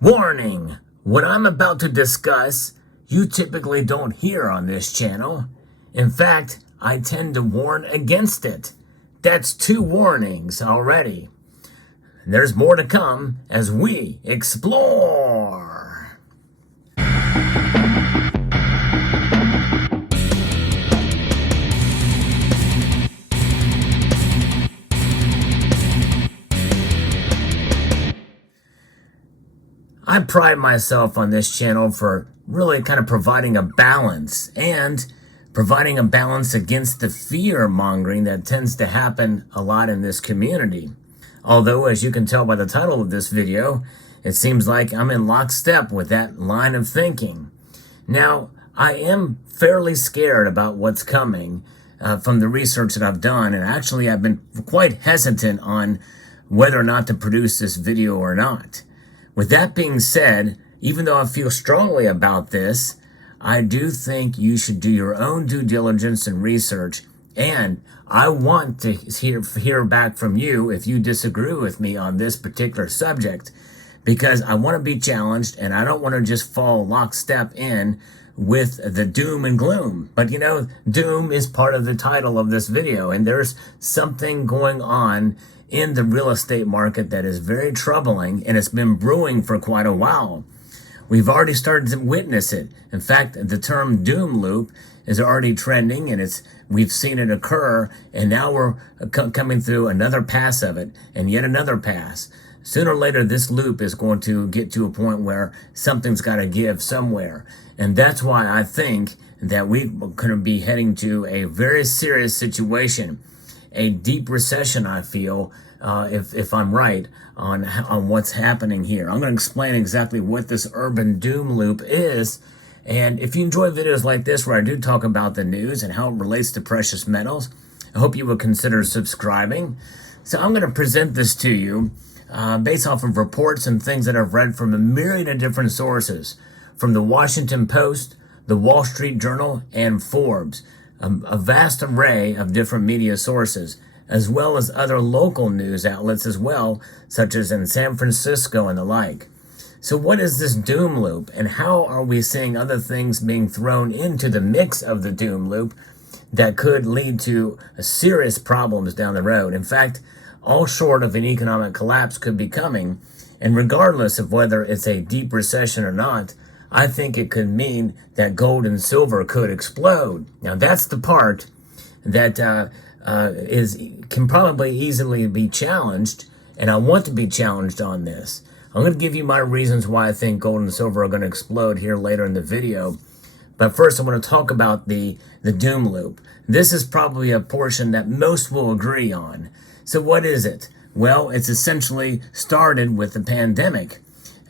Warning! What I'm about to discuss, you typically don't hear on this channel. In fact, I tend to warn against it. That's 2 warnings already. There's more to come as we explore. I pride myself on this channel for really kind of providing a balance and providing a balance against the fear mongering that tends to happen a lot in this community. Although, as you can tell by the title of this video, it seems like I'm in lockstep with that line of thinking. Now, I am fairly scared about what's coming from the research that I've done, and actually I've been quite hesitant on whether or not to produce this video or not. With that being said, even though I feel strongly about this, I do think you should do your own due diligence and research, and I want to hear back from you if you disagree with me on this particular subject, because I want to be challenged and I don't want to just fall lockstep in with the doom and gloom. But you know, doom is part of the title of this video, and there's something going on in the real estate market that is very troubling, and it's been brewing for quite a while. We've already started to witness it. In fact, the term doom loop is already trending, and we've seen it occur, and now we're coming through another pass of it, and yet another pass. Sooner or later, this loop is going to get to a point where something's got to give somewhere. And that's why I think that we're going to be heading to a very serious situation, a deep recession, I feel, if I'm right on what's happening here. I'm going to explain exactly what this urban doom loop is. And if you enjoy videos like this where I do talk about the news and how it relates to precious metals, I hope you will consider subscribing. So I'm going to present this to you based off of reports and things that I've read from a myriad of different sources, from the Washington Post, the Wall Street Journal, and Forbes, a vast array of different media sources, as well as other local news outlets as well, such as in San Francisco and the like. So what is this doom loop, and how are we seeing other things being thrown into the mix of the doom loop that could lead to serious problems down the road? In fact, all short of an economic collapse could be coming, and regardless of whether it's a deep recession or not, I think it could mean that gold and silver could explode. Now that's the part that can probably easily be challenged, and I want to be challenged on this. I'm going to give you my reasons why I think gold and silver are going to explode here later in the video. But first, I want to talk about the doom loop. This is probably a portion that most will agree on. So what is it? Well, it's essentially started with the pandemic.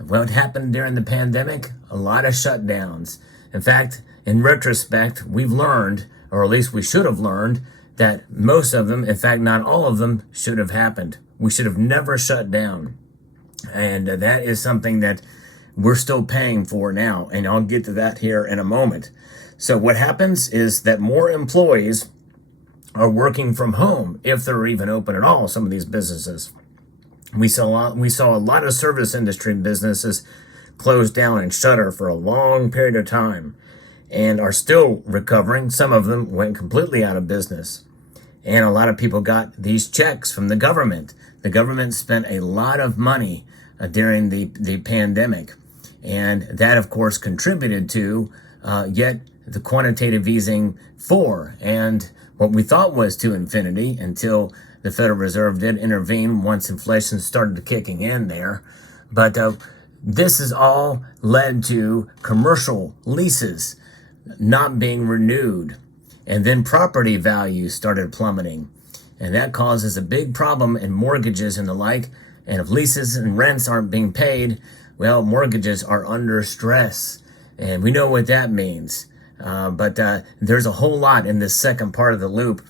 What happened during the pandemic? A lot of shutdowns. In fact, in retrospect, we've learned, or at least we should have learned, that most of them, in fact, not all of them, should have happened. We should have never shut down. And that is something that we're still paying for now. And I'll get to that here in a moment. So what happens is that more employees are working from home, if they're even open at all, some of these businesses. We saw a lot of service industry businesses close down and shutter for a long period of time and are still recovering. Some of them went completely out of business. And a lot of people got these checks from the government. The government spent a lot of money during the pandemic. And that, of course, contributed to yet the quantitative easing 4 and what we thought was to infinity until the Federal Reserve did intervene once inflation started kicking in there. But this has all led to commercial leases not being renewed. And then property values started plummeting. And that causes a big problem in mortgages and the like. And if leases and rents aren't being paid, well, mortgages are under stress. And we know what that means. But there's a whole lot in this second part of the loop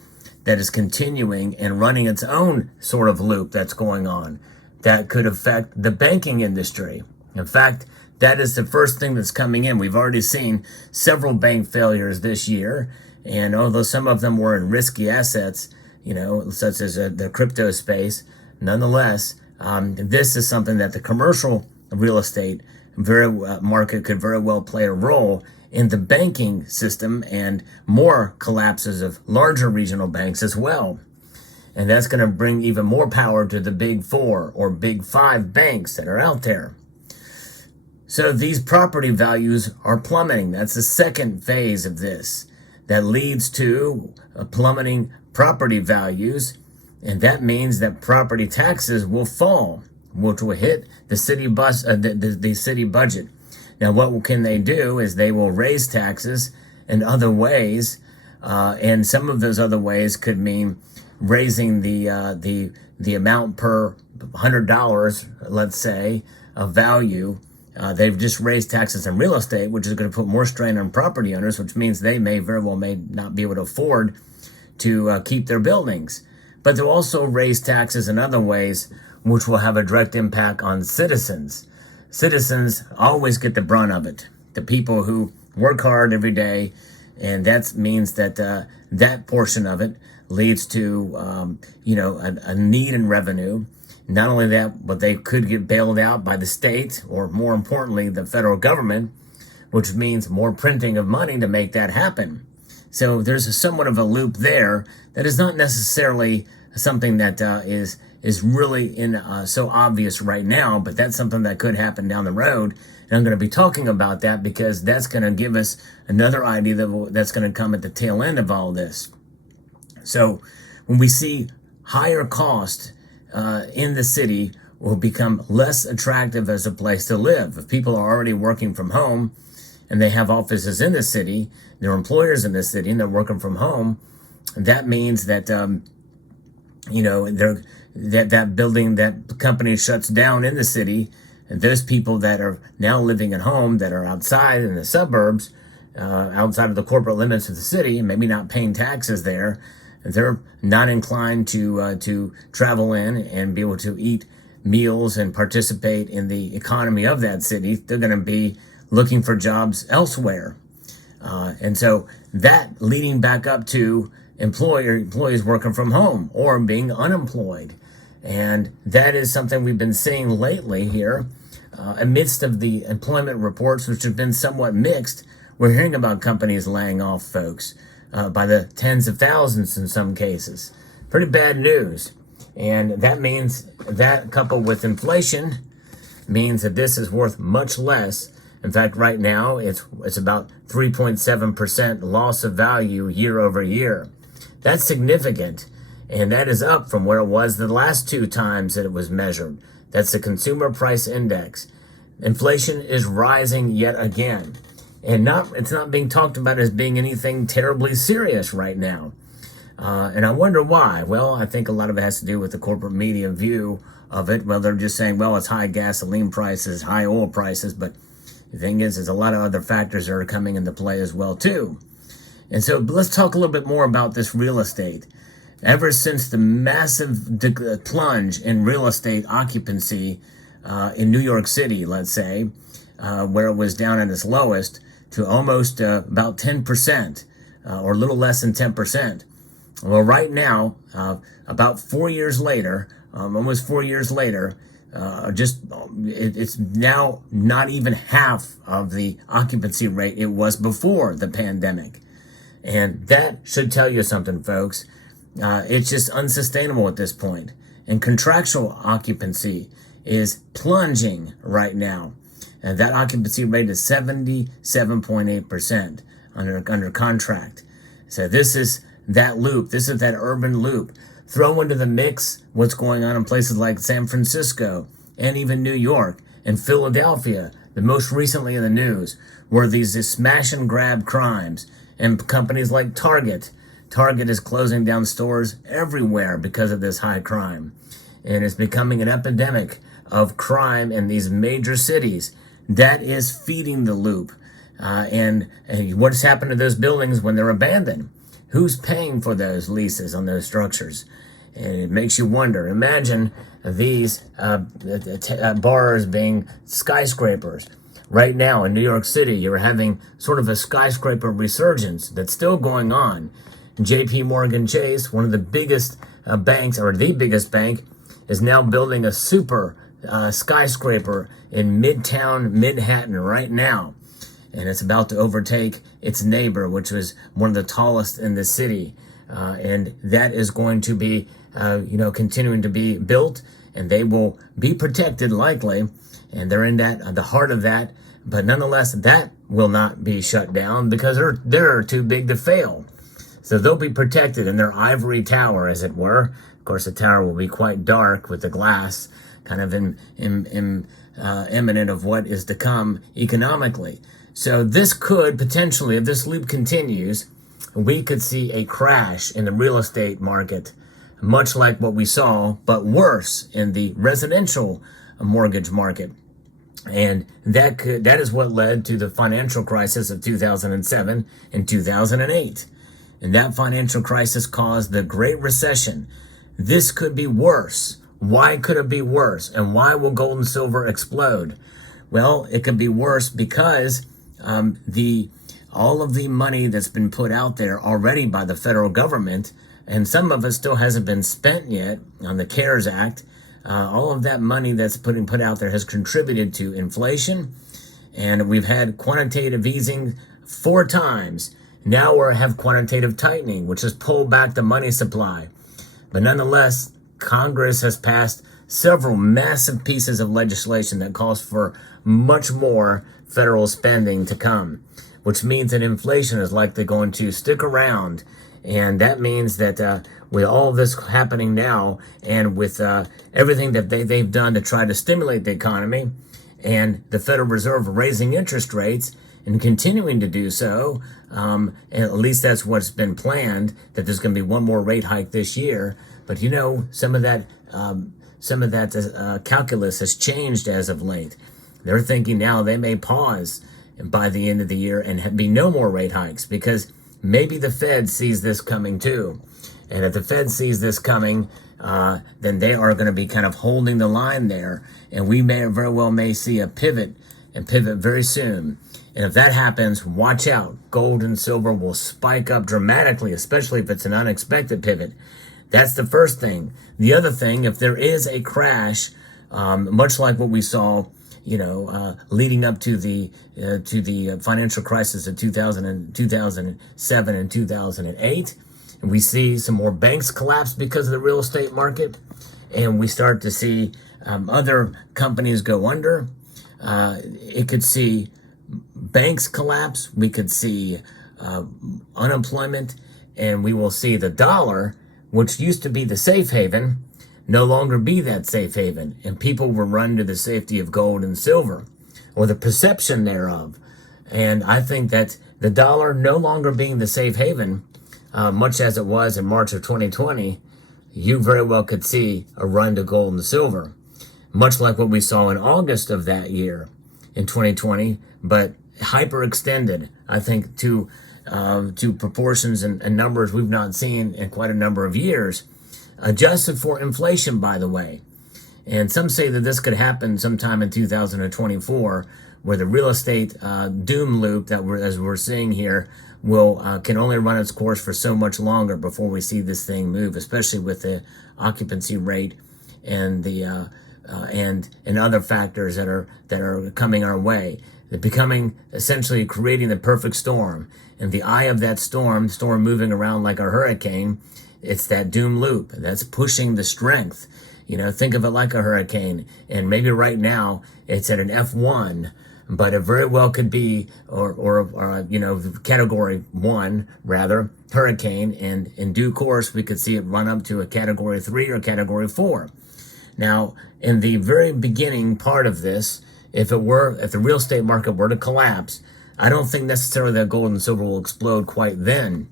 that is continuing and running its own sort of loop that's going on that could affect the banking industry. In fact, that is the first thing that's coming in. We've already seen several bank failures this year. And although some of them were in risky assets, you know, such as the crypto space, nonetheless, this is something that the commercial real estate market could very well play a role in the banking system and more collapses of larger regional banks as well. And that's going to bring even more power to the big four or big five banks that are out there. So these property values are plummeting. That's the second phase of this that leads to plummeting property values. And that means that property taxes will fall, which will hit the city the city budget. Now, what can they do is they will raise taxes in other ways, and some of those other ways could mean raising the amount per $100, let's say, of value. They've just raised taxes on real estate, which is going to put more strain on property owners, which means they may not be able to afford to keep their buildings. But they'll also raise taxes in other ways, which will have a direct impact on citizens. Citizens always get the brunt of it. The people who work hard every day, and that means that that portion of it leads to a need in revenue. Not only that, but they could get bailed out by the state, or more importantly, the federal government, which means more printing of money to make that happen. So there's somewhat of a loop there that is not necessarily something that is really so obvious right now, but that's something that could happen down the road. And I'm going to be talking about that because that's going to give us another idea that's going to come at the tail end of all this. So when we see higher cost in the city, will become less attractive as a place to live. If people are already working from home and they have offices in the city, they're employers in the city and they're working from home, that means that that building, that company shuts down in the city, and those people that are now living at home that are outside in the suburbs, outside of the corporate limits of the city, and maybe not paying taxes there, they're not inclined to travel in and be able to eat meals and participate in the economy of that city. They're going to be looking for jobs elsewhere. And so that leading back up to employees working from home or being unemployed. And that is something we've been seeing lately here amidst of the employment reports, which have been somewhat mixed. We're hearing about companies laying off folks by the tens of thousands in some cases. Pretty bad news. And that means that coupled with inflation means that this is worth much less. In fact, right now it's about 3.7% loss of value year over year. That's significant, and that is up from where it was the last two times that it was measured. That's the Consumer Price Index. Inflation is rising yet again, and it's not being talked about as being anything terribly serious right now. And I wonder why. Well, I think a lot of it has to do with the corporate media view of it. Well, they're just saying, well, it's high gasoline prices, high oil prices, but the thing is, there's a lot of other factors that are coming into play as well, too. And so let's talk a little bit more about this real estate. Ever since the massive plunge in real estate occupancy in New York City, let's say, where it was down at its lowest to almost about 10%, or a little less than 10%. Well, right now, about 4 years later, almost 4 years later, it's now not even half of the occupancy rate it was before the pandemic. And that should tell you something, folks. It's just unsustainable at this point. And contractual occupancy is plunging right now. And that occupancy rate is 77.8% under contract. So this is that loop. This is that urban loop. Throw into the mix what's going on in places like San Francisco and even New York and Philadelphia, the most recently in the news, where these smash and grab crimes and companies like Target is closing down stores everywhere because of this high crime. And it's becoming an epidemic of crime in these major cities. That is feeding the loop. And what's happened to those buildings when they're abandoned? Who's paying for those leases on those structures? And it makes you wonder. Imagine these bars being skyscrapers. Right now in New York City, you're having sort of a skyscraper resurgence that's still going on. JP Morgan Chase, one of the biggest banks, or the biggest bank, is now building a super skyscraper in Midtown Manhattan right now, and it's about to overtake its neighbor, which was one of the tallest in the city. And that is going to be, continuing to be built, and they will be protected likely. And they're in the heart of that. But nonetheless, that will not be shut down because they're too big to fail. So they'll be protected in their ivory tower, as it were. Of course, the tower will be quite dark with the glass kind of imminent of what is to come economically. So this could potentially, if this loop continues, we could see a crash in the real estate market, much like what we saw, but worse in the residential mortgage market. And that is what led to the financial crisis of 2007 and 2008. And that financial crisis caused the Great Recession. This could be worse. Why could it be worse? And why will gold and silver explode? Well, it could be worse because all of the money that's been put out there already by the federal government, and some of it still hasn't been spent yet on the CARES Act, all of that money that's put out there has contributed to inflation. And we've had quantitative easing 4 times. Now we have quantitative tightening, which has pulled back the money supply. But nonetheless, Congress has passed several massive pieces of legislation that calls for much more federal spending to come, which means that inflation is likely going to stick around. And that means that with all of this happening now, and with everything that they've done to try to stimulate the economy, and the Federal Reserve raising interest rates and continuing to do so, and at least that's what's been planned, that there's going to be one more rate hike this year. But some of that calculus has changed as of late. They're thinking now they may pause by the end of the year and be no more rate hikes, because maybe the Fed sees this coming too. And if the Fed sees this coming, then they are going to be kind of holding the line there. And we very well may see a pivot very soon. And if that happens, watch out. Gold and silver will spike up dramatically, especially if it's an unexpected pivot. That's the first thing. The other thing, if there is a crash, much like what we saw, leading up to the financial crisis of 2007 and 2008, and we see some more banks collapse because of the real estate market, and we start to see other companies go under. It could see banks collapse. We could see unemployment, and we will see the dollar, which used to be the safe haven, no longer be that safe haven, and people will run to the safety of gold and silver, or the perception thereof. And I think that the dollar no longer being the safe haven, much as it was in March of 2020, you very well could see a run to gold and silver, much like what we saw in August of that year in 2020, but hyperextended, I think, to proportions and numbers we've not seen in quite a number of years, adjusted for inflation, by the way. And some say that this could happen sometime in 2024, where the real estate doom loop that we're seeing here can only run its course for so much longer before we see this thing move, especially with the occupancy rate and the and other factors that are coming our way. They're becoming, essentially creating the perfect storm. In the eye of that storm moving around like a hurricane, it's that doom loop that's pushing the strength. Think of it like a hurricane, and maybe right now it's at an F1, but it very well could be, or category 1 rather, hurricane, and in due course we could see it run up to a category 3 or category 4. Now, in the very beginning part of this, if the real estate market were to collapse, I don't think necessarily that gold and silver will explode quite then.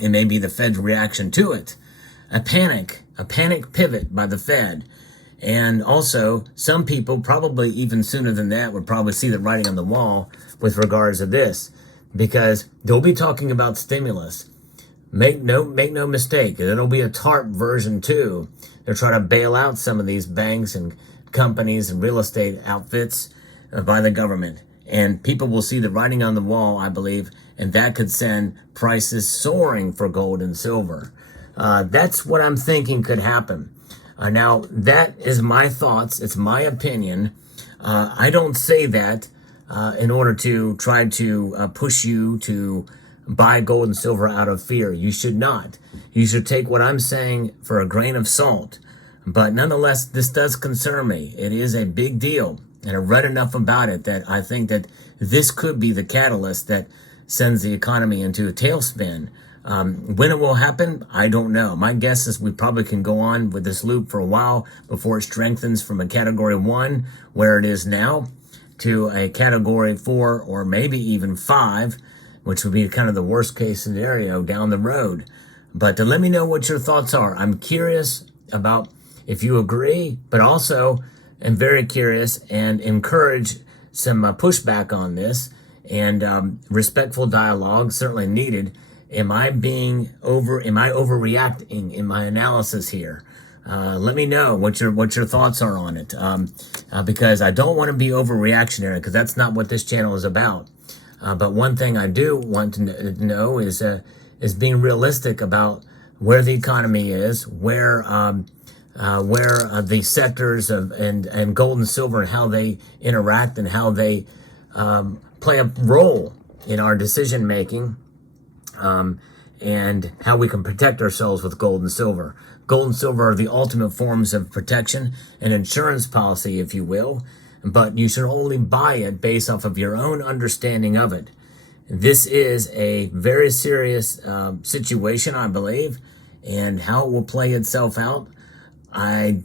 It may be the Fed's reaction to it. A panic pivot by the Fed. And also, some people, probably even sooner than that, would probably see the writing on the wall with regards to this, because they'll be talking about stimulus. Make no mistake, it'll be a TARP version 2. They're trying to bail out some of these banks and companies and real estate outfits by the government. And people will see the writing on the wall, I believe, and that could send prices soaring for gold and silver. That's what I'm thinking could happen. Now, that is my thoughts. It's my opinion. I don't say that in order to try to push you to buy gold and silver out of fear. You should not. You should take what I'm saying for a grain of salt. But nonetheless, this does concern me. It is a big deal. And I've read enough about it that I think that this could be the catalyst that sends the economy into a tailspin. When it will happen, I don't know. My guess is we probably can go on with this loop for a while before it strengthens from a category 1, where it is now, to a category 4 or maybe even 5, which would be kind of the worst case scenario down the road. But let me know what your thoughts are. I'm curious about if you agree, but also am very curious and encourage some pushback on this, and respectful dialogue certainly needed. Am I overreacting in my analysis here? Let me know what your thoughts are on it, because I don't want to be overreactionary, because that's not what this channel is about. But one thing I do want to know is being realistic about where the economy is, where the sectors of and gold and silver and how they interact and how they play a role in our decision making, and how we can protect ourselves with gold and silver. Gold and silver are the ultimate forms of protection and insurance policy, if you will, but you should only buy it based off of your own understanding of it. This is a very serious situation, I believe, and how it will play itself out, I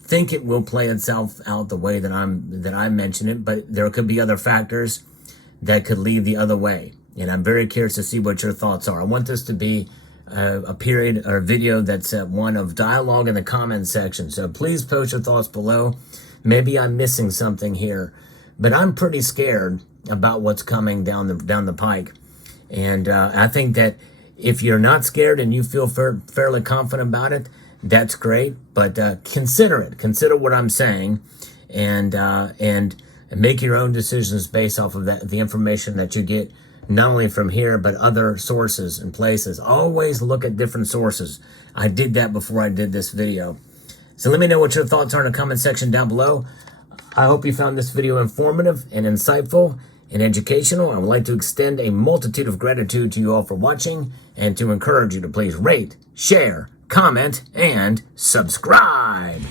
think it will play itself out the way that I mentioned it, but there could be other factors that could lead the other way. And I'm very curious to see what your thoughts are. I want this to be a period or a video that's one of dialogue in the comment section. So please post your thoughts below. Maybe I'm missing something here, but I'm pretty scared about what's coming down the pike. And I think that if you're not scared and you feel fairly confident about it, that's great. But consider it. Consider what I'm saying, and make your own decisions based off of the information that you get, not only from here, but other sources and places. Always look at different sources. I did that before I did this video. So let me know what your thoughts are in the comment section down below. I hope you found this video informative and insightful and educational. I would like to extend a multitude of gratitude to you all for watching, and to encourage you to please rate, share, comment, and subscribe.